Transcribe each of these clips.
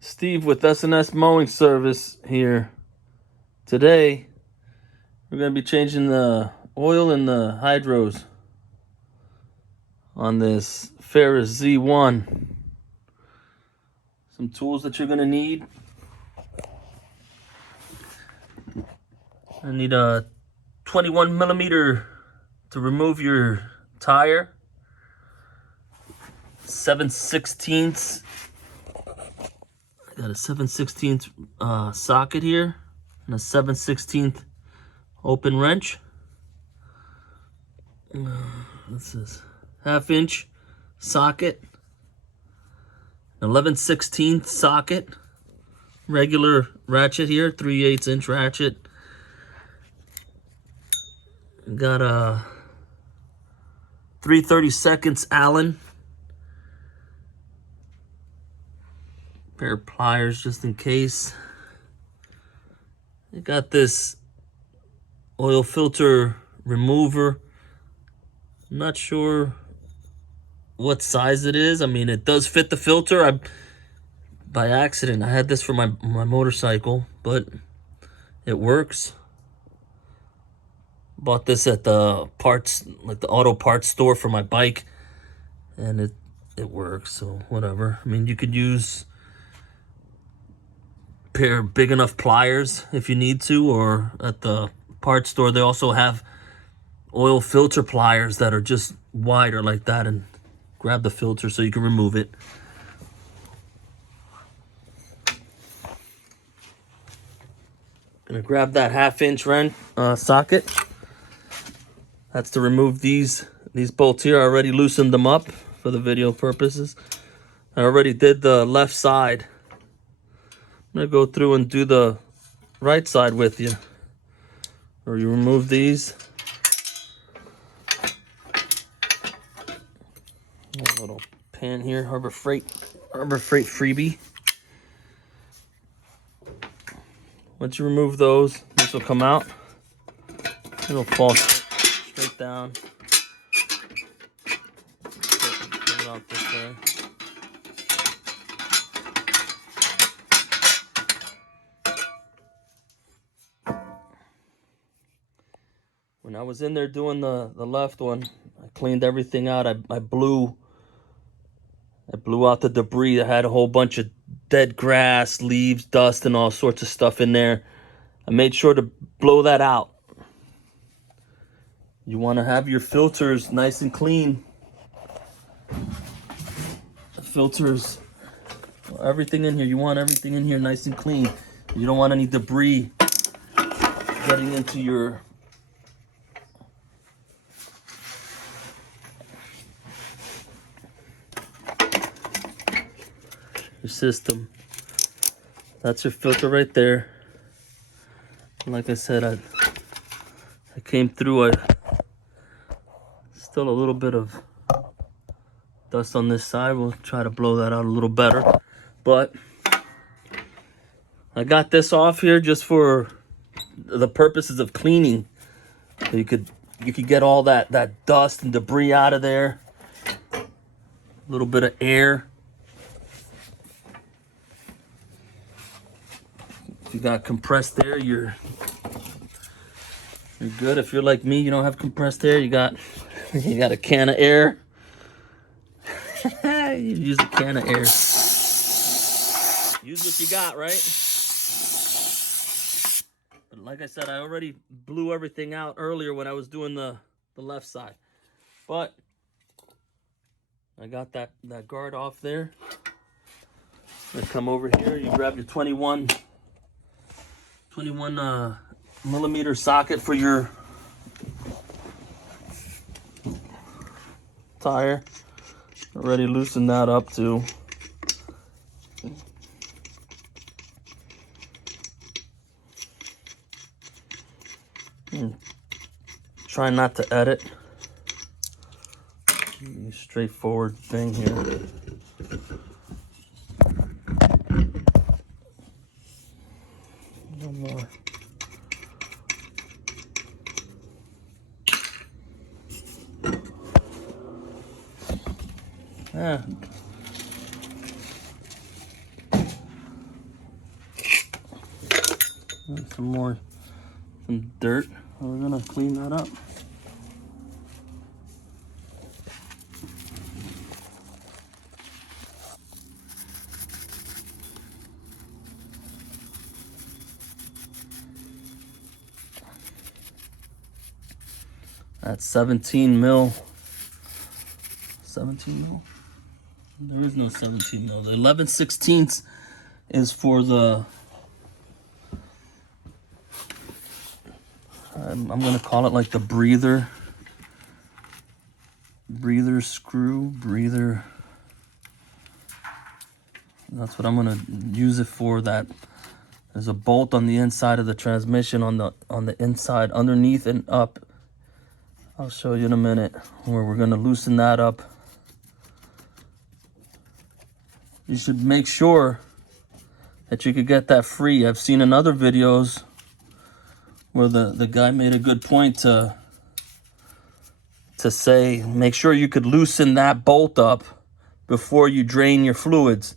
Steve with S&S Mowing Service here. Today, we're going to be changing the oil in the hydros on this Ferris Z1. Some tools that you're going to need. I need a 21 millimeter to remove your tire. 7/16. I got a 7/16 socket here and a 7/16 open wrench. What's this? 1/2 inch socket. 11/16 socket. Regular ratchet here, 3/8 inch ratchet. Got a 3/32 Allen. Pair of pliers just in case. I got this oil filter remover. I'm not sure what size it is. I mean, it does fit the filter. By accident, I had this for my motorcycle, but it works. Bought this at the parts, like the auto parts store for my bike, and it works, so whatever. I mean, you could use pair of big enough pliers if you need to, or at the parts store they also have oil filter pliers that are just wider like that, and grab the filter so you can remove it. Gonna grab that 1/2 inch wrench socket. That's to remove these bolts here. I already loosened them up for the video purposes. I already did the left side. I'm gonna go through and do the right side with you. Or you remove these. A little pan here, Harbor Freight freebie. Once you remove those, this will come out. It'll fall straight down. Put it out this way. When I was in there doing the left one, I cleaned everything out. I blew out the debris. I had a whole bunch of dead grass, leaves, dust, and all sorts of stuff in there. I made sure to blow that out. You want to have your filters nice and clean. The filters, everything in here, you want everything in here nice and clean. You don't want any debris getting into your system. That's your filter right there. Like I said, I came through. Still a little bit of dust on this side. We'll try to blow that out a little better. But I got this off here just for the purposes of cleaning. So you could get all that dust and debris out of there. A little bit of air. If you got compressed air, you're good. If you're like me, you don't have compressed air, you got a can of air. You use a can of air. Use what you got, right? But like I said, I already blew everything out earlier when I was doing the left side. But I got that guard off there. I'm gonna come over here. You grab your 21 millimeter socket for your tire. Already loosened that up too. And try not to edit. Straightforward thing here. No more. And some dirt. We're gonna clean that up. That's 17 mil. 17 mil? There is no 17 mil. The 11/16 is for the, I'm gonna call it like the breather screw, breather. That's what I'm gonna use it for. That there's a bolt on the inside of the transmission, on the inside, underneath and up. I'll show you in a minute where we're gonna loosen that up. You should make sure that you could get that free. I've seen in other videos where the guy made a good point to say, make sure you could loosen that bolt up before you drain your fluids.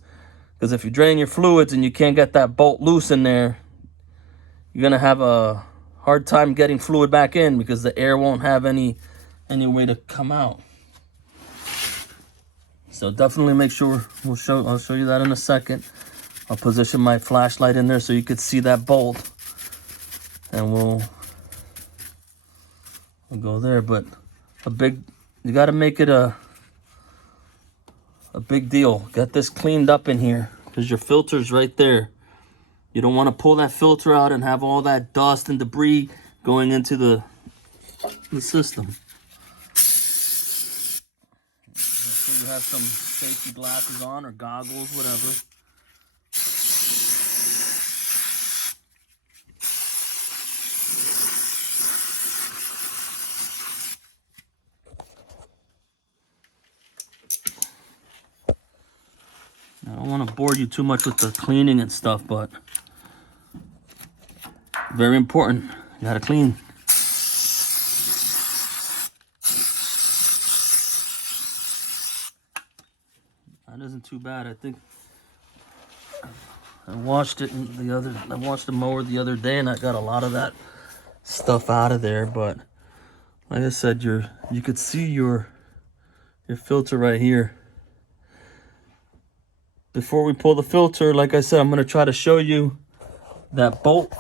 Because if you drain your fluids and you can't get that bolt loose in there, you're gonna have a hard time getting fluid back in because the air won't have any way to come out. So definitely make sure, I'll show you that in a second. I'll position my flashlight in there so you could see that bolt, and we'll go there. But you got to make it a big deal. Get this cleaned up in here because your filter's right there. You don't want to pull that filter out and have all that dust and debris going into the system. Make sure you have some safety glasses on or goggles, whatever. I don't want to bore you too much with the cleaning and stuff, but very important. You gotta clean. That isn't too bad. I think I washed the mower the other day, and I got a lot of that stuff out of there. But like I said, you could see your filter right here. Before we pull the filter, like I said, I'm gonna try to show you that bolt.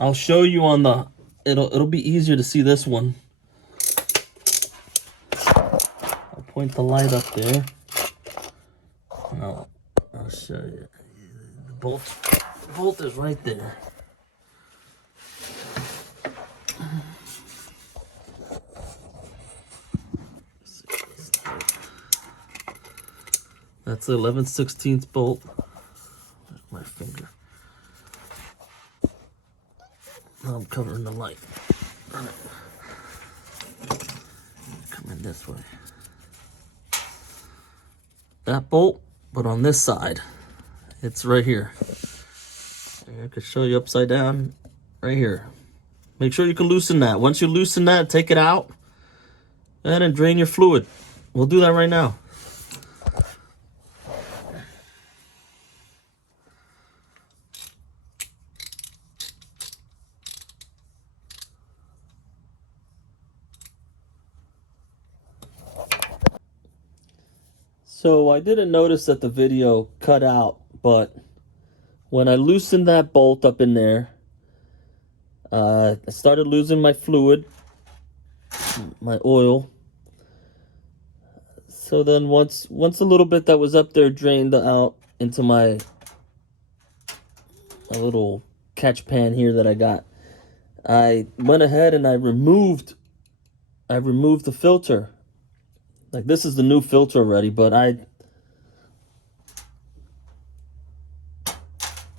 I'll show you on the, it'll be easier to see this one. I'll point the light up there. And I'll show you. The bolt is right there. That's the 11/16 bolt. There's my finger. Now I'm covering the light. All right. Come in this way. That bolt, but on this side, it's right here. I could show you upside down, right here. Make sure you can loosen that. Once you loosen that, take it out, and then drain your fluid. We'll do that right now. So I didn't notice that the video cut out, but when I loosened that bolt up in there, I started losing my fluid, my oil. So then once a little bit that was up there drained out into my little catch pan here that I got, I went ahead and I removed the filter. Like, this is the new filter already, but I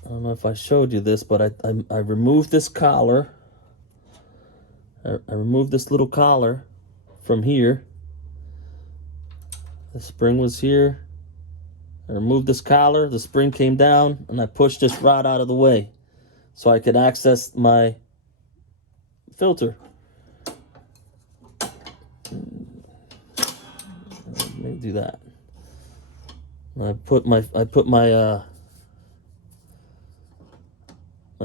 don't know if I showed you this, but I removed this collar. I removed this little collar from here. The spring was here. I removed this collar, the spring came down, and I pushed this rod out of the way so I could access my filter. Let me do that. I put my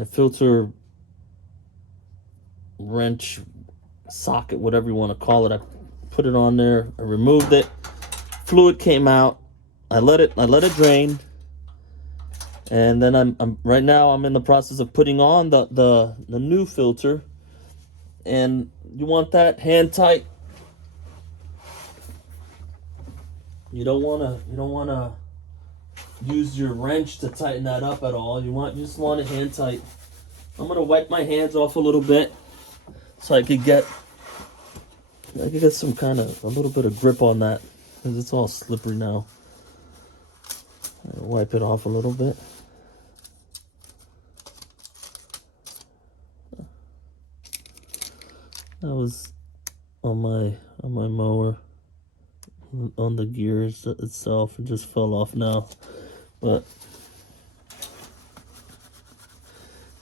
filter wrench socket, whatever you want to call it. I put it on there. I removed it. Fluid came out. I let it drain. And then I'm right now I'm in the process of putting on the new filter. And you want that hand tight. You don't wanna use your wrench to tighten that up at all. You just want it hand tight. I'm gonna wipe my hands off a little bit so I could get some kind of a little bit of grip on that, because it's all slippery now. Wipe it off a little bit. That was on my mower, on the gears itself. It just fell off now, but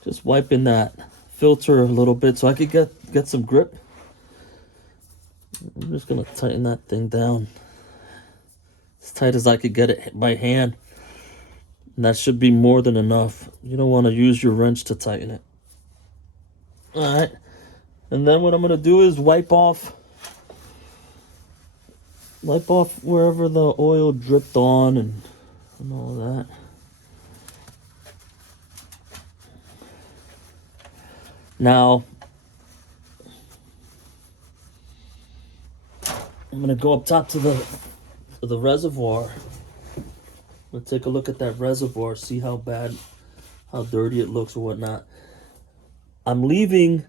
just wiping that filter a little bit so I could get some grip. I'm just gonna tighten that thing down as tight as I could get it by hand, and that should be more than enough. You don't want to use your wrench to tighten it. All right. And then what I'm gonna do is wipe off wherever the oil dripped on and all that. Now I'm gonna go up top to the reservoir. I'm gonna take a look at that reservoir, see how dirty it looks or whatnot. I'm leaving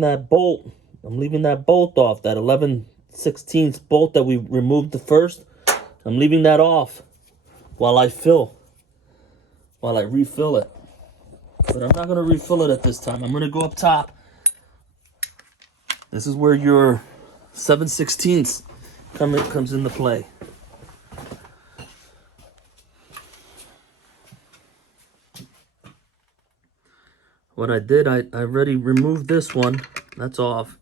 that bolt. I'm leaving that bolt off, that 11/16 bolt that we removed the first. I'm leaving that off while I refill it. But I'm not gonna refill it at this time. I'm gonna go up top. This is where your 7/16 comes into play. What I did, I already removed this one. That's off.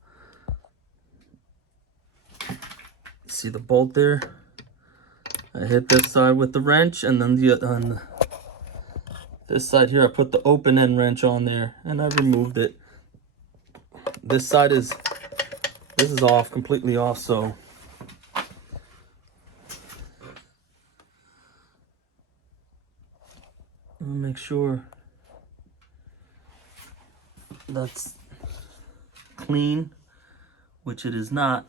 See the bolt there? I hit this side with the wrench, and then on this side here, I put the open end wrench on there, and I removed it. This is off, completely off, so I'll make sure that's clean, which it is not.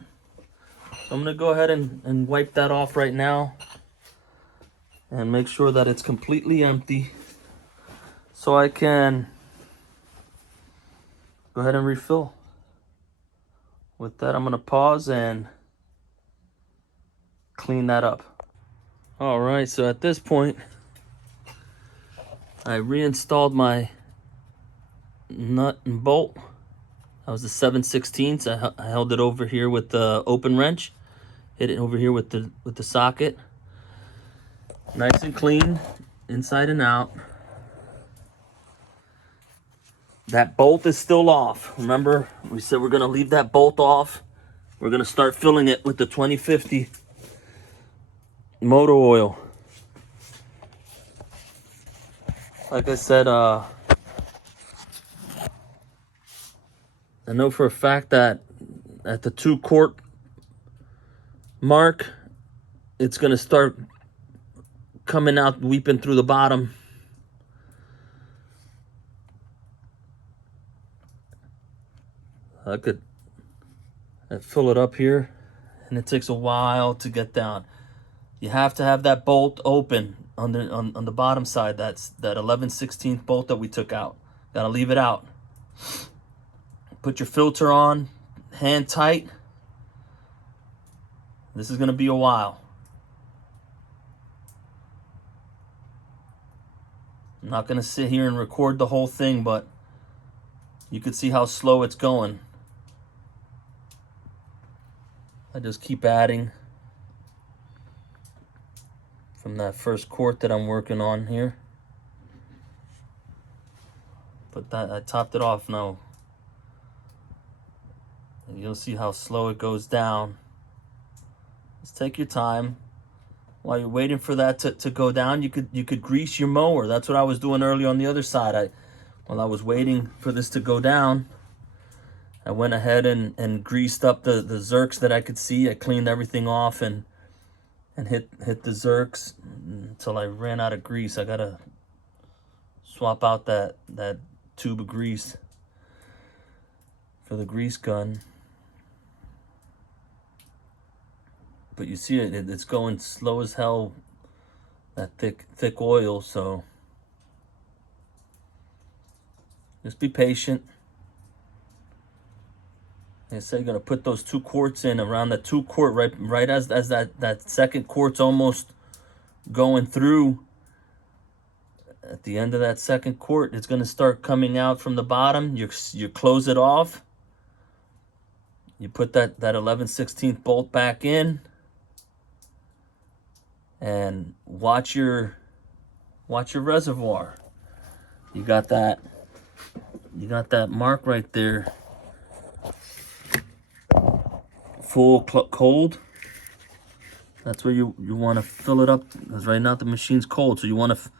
So I'm gonna go ahead and wipe that off right now and make sure that it's completely empty so I can go ahead and refill. With that, I'm gonna pause and clean that up. All right, so at this point, I reinstalled my nut and bolt. That was the 7/16. I held it over here with the open wrench. Hit it over here with the socket. Nice and clean, inside and out. That bolt is still off. Remember, we said we're gonna leave that bolt off. We're gonna start filling it with the 2050 motor oil. Like I said, I know for a fact that at the 2-quart mark, it's gonna start coming out, weeping through the bottom. I'd fill it up here, and it takes a while to get down. You have to have that bolt open on the bottom side. That's that 11/16 bolt that we took out. Gotta leave it out. Put your filter on, hand tight. This is gonna be a while. I'm not gonna sit here and record the whole thing, but you could see how slow it's going. I just keep adding from that first quart that I'm working on here. But that I topped it off now. And you'll see how slow it goes down. Just take your time. while you're waiting for that to go down, you could grease your mower. That's what I was doing earlier on the other side. While I was waiting for this to go down, I went ahead and greased up the zerks that I could see. I cleaned everything off and hit the zerks until I ran out of grease. I gotta swap out that tube of grease for the grease gun. But you see it's going slow as hell, that thick oil, so just be patient. Like I say, you're gonna put those 2 quarts in around the 2 quart, right as that second quart's almost going through. At the end of that second quart, it's gonna start coming out from the bottom. You close it off. You put that 11/16 bolt back in, and watch your reservoir. You got that mark right there. Full cold. That's where you want to fill it up, because right now the machine's cold. So you want to,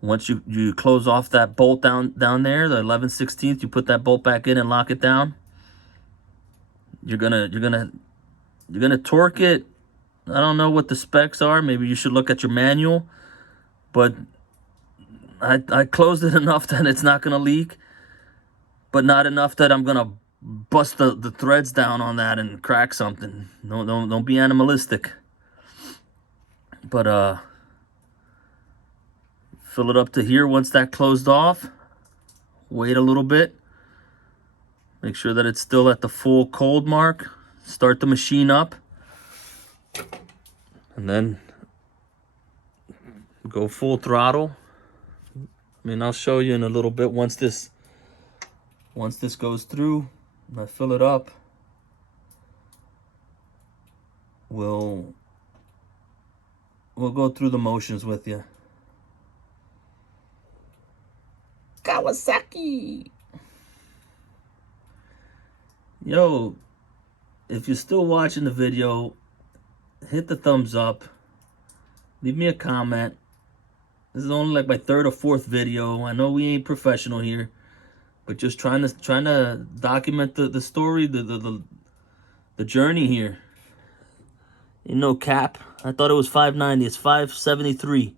once you close off that bolt down there, the 11/16, you put that bolt back in and lock it down. You're gonna torque it. I don't know what the specs are. Maybe you should look at your manual. But I closed it enough that it's not gonna leak, but not enough that I'm gonna bust the threads down on that and crack something. Don't be animalistic. But fill it up to here. Once that closed off, wait a little bit. Make sure that it's still at the full cold mark. Start the machine up, and then go full throttle. I mean, I'll show you in a little bit once this goes through. I fill it up. We'll go through the motions with you. Kawasaki. Yo, if you're still watching the video, hit the thumbs up. Leave me a comment. This is only like my 3rd or 4th video. I know we ain't professional here, but just trying to document the story, the journey here. Ain't no cap. I thought it was 590. It's 573.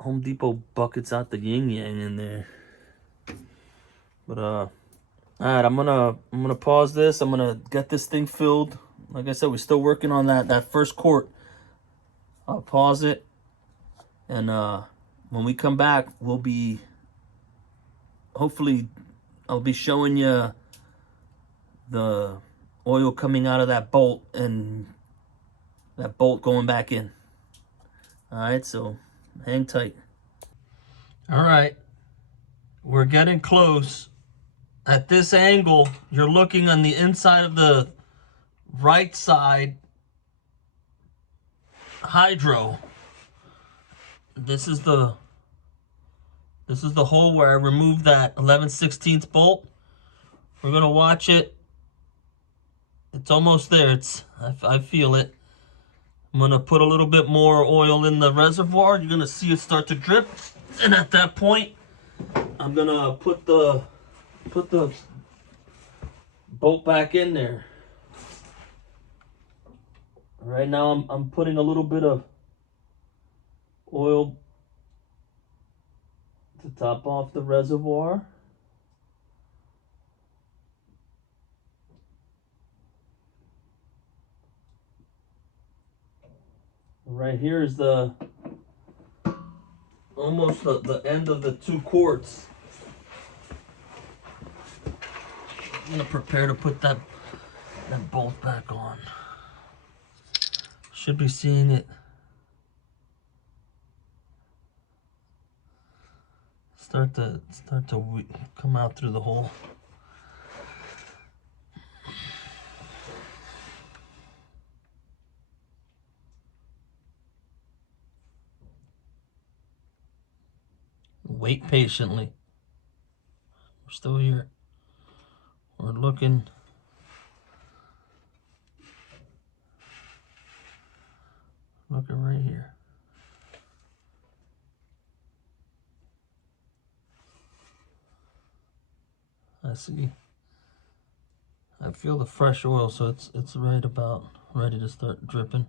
Home Depot buckets out the yin yang in there. But all right, I'm gonna pause this. I'm gonna get this thing filled. Like I said, we're still working on that first quart. I'll pause it, and when we come back, hopefully I'll be showing you the oil coming out of that bolt and that bolt going back in. All right, so hang tight. All right, we're getting close. At this angle, you're looking on the inside of the right side hydro. This is the hole where I removed that 11/16 bolt. We're gonna watch it. It's almost there. I feel it. I'm gonna put a little bit more oil in the reservoir. You're gonna see it start to drip, and at that point, I'm gonna put the bolt back in there. Right now, I'm putting a little bit of oil to top off the reservoir. Right here is almost the end of the 2 quarts. I'm gonna prepare to put that bolt back on. Should be seeing it start to come out through the hole. Wait patiently. We're still here. We're looking. Looking right here. I see. I feel the fresh oil, so it's right about ready to start dripping.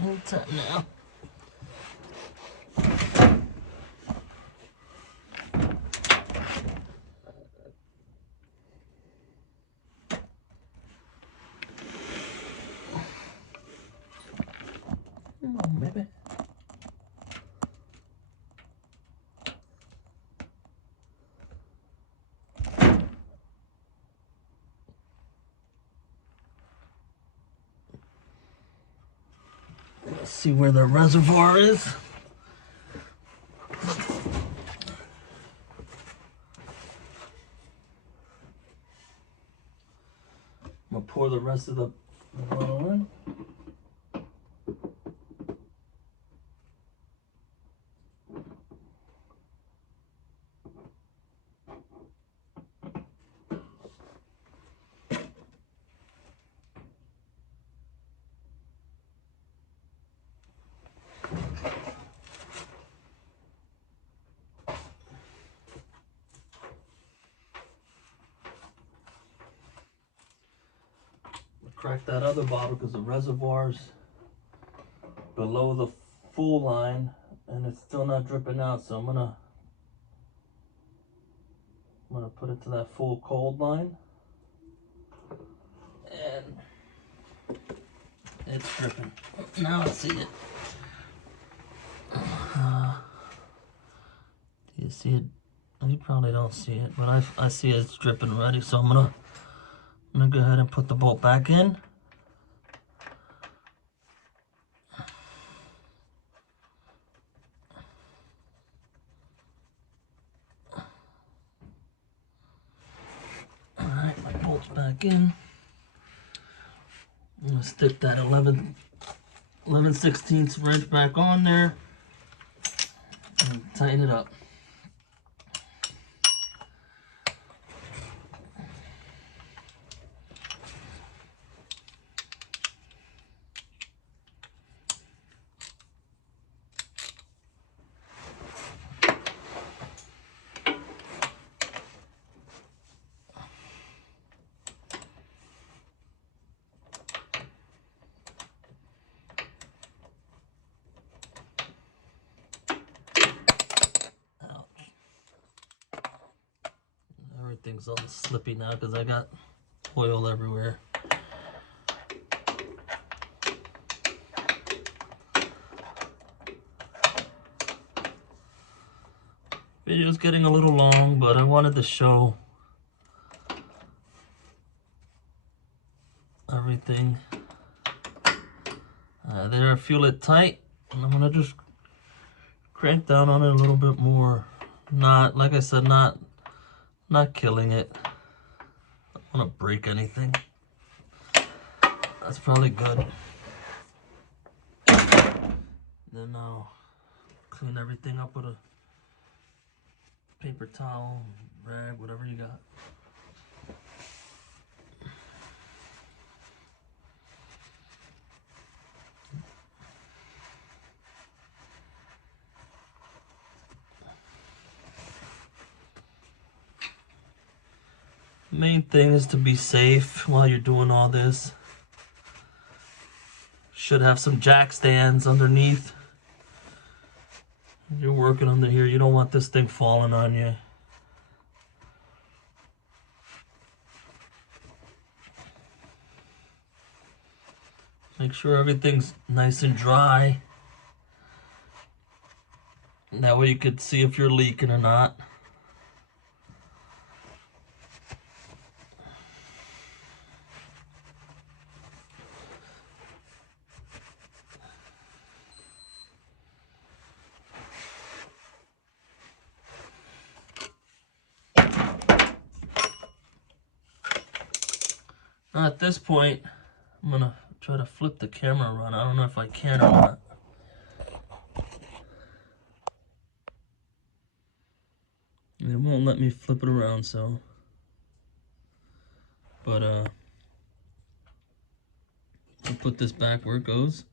Hold tight now. Come on, baby. Let's see where the reservoir is. I'm gonna pour the rest of the oil in. Crack that other bottle because the reservoir's below the full line and it's still not dripping out, so I'm gonna put it to that full cold line, and it's dripping. Now I see it. Do you see it? You probably don't see it, but I see it's dripping already, so I'm gonna go ahead and put the bolt back in. Alright, my bolt's back in. I'm gonna stick that 11/16 wrench back on there and tighten it up. Everything's all slippy now because I got oil everywhere. Video's getting a little long, but I wanted to show everything. There, I feel it tight, and I'm gonna just crank down on it a little bit more. Not, like I said, not killing it. I don't want to break anything. That's probably good. Then I'll clean everything up with a paper towel, rag, whatever you got. Main thing is to be safe while you're doing all this. Should have some jack stands underneath. You're working under here, you don't want this thing falling on you. Make sure everything's nice and dry. That way you could see if you're leaking or not. Now at this point, I'm gonna try to flip the camera around. I don't know if I can or not. It won't let me flip it around, so. But I'll put this back where it goes.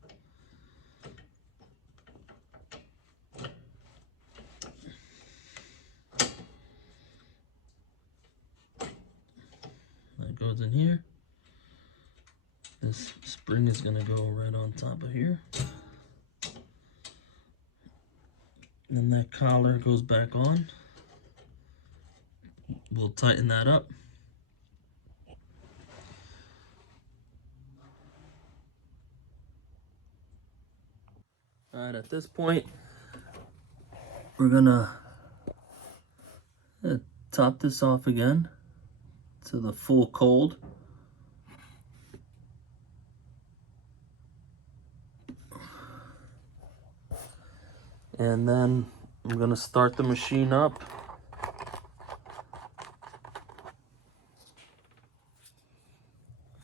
That goes in here. This spring is gonna go right on top of here. Then that collar goes back on. We'll tighten that up. All right, at this point, we're gonna top this off again to the full cold. And then I'm gonna start the machine up.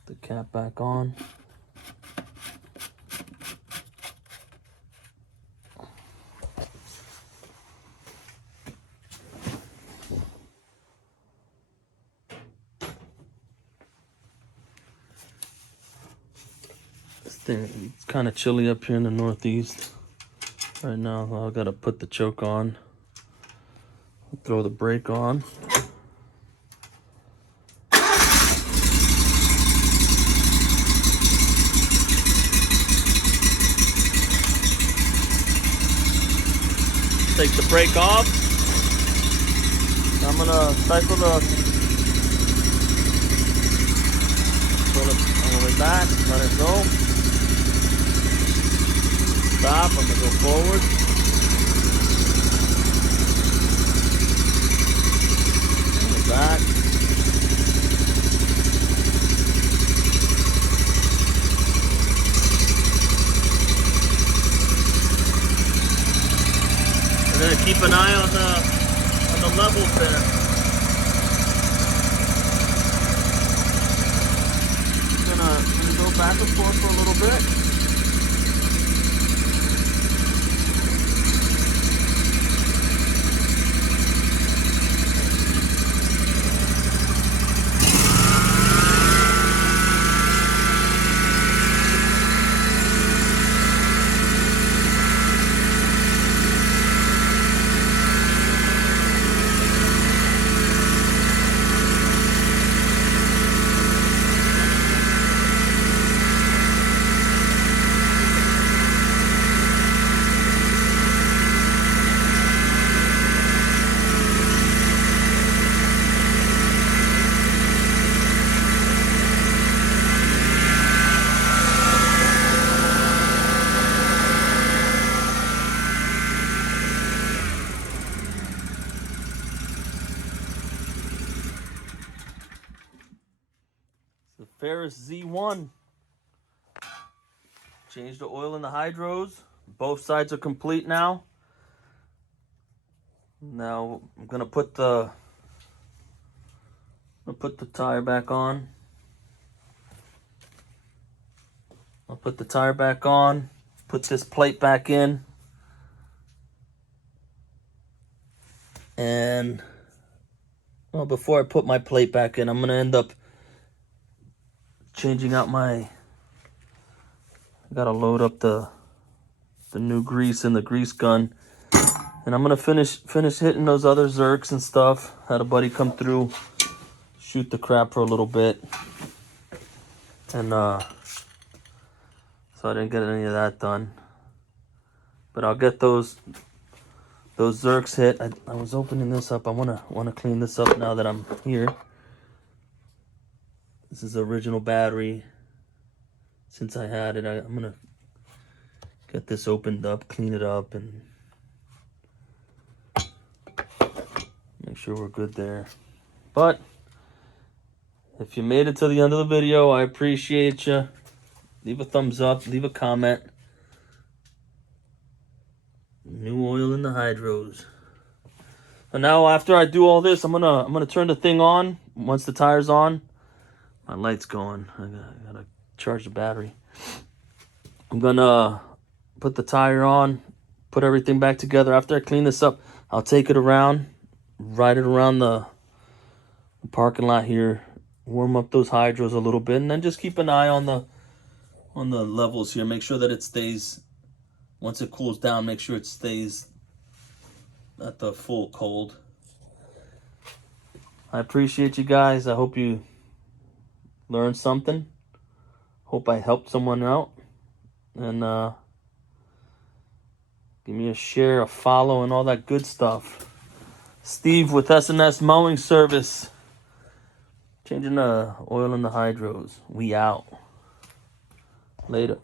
The cap back on. This thing, it's kind of chilly up here in the Northeast right now. I gotta put the choke on. Throw the brake on. Take the brake off. I'm gonna cycle pull it all the way back, let it go. Stop, I'm gonna go forward. Go back. We're gonna keep an eye on the levels there. Gonna go back and forth for a little bit. The Ferris Z1. Changed the oil in the hydros. Both sides are complete now. Now I'm gonna put the tire back on. I'll put the tire back on. Put this plate back in. And well, before I put my plate back in, I'm gonna end up changing out I gotta load up the new grease in the grease gun, and I'm gonna finish hitting those other Zerks and stuff. Had a buddy come through, shoot the crap for a little bit, and so I didn't get any of that done. But I'll get those Zerks hit. I was opening this up. I wanna clean this up now that I'm here. This is the original battery. Since I had it, I'm gonna get this opened up, clean it up, and make sure we're good there. But if you made it to the end of the video, I appreciate you. Leave a thumbs up, leave a comment. New oil in the hydros. And now after I do all this, I'm gonna turn the thing on once the tire's on. My light's going. I gotta charge the battery. I'm gonna put the tire on, put everything back together. After I clean this up, I'll take it around, ride it around the parking lot here, warm up those hydros a little bit, and then just keep an eye on the levels here. Make sure that it stays, once it cools down, make sure it stays at the full cold. I appreciate you guys. I hope you learned something. Hope I helped someone out. And give me a share, a follow, and all that good stuff. Steve with S&S Mowing Service. Changing the oil in the hydros. We out. Later.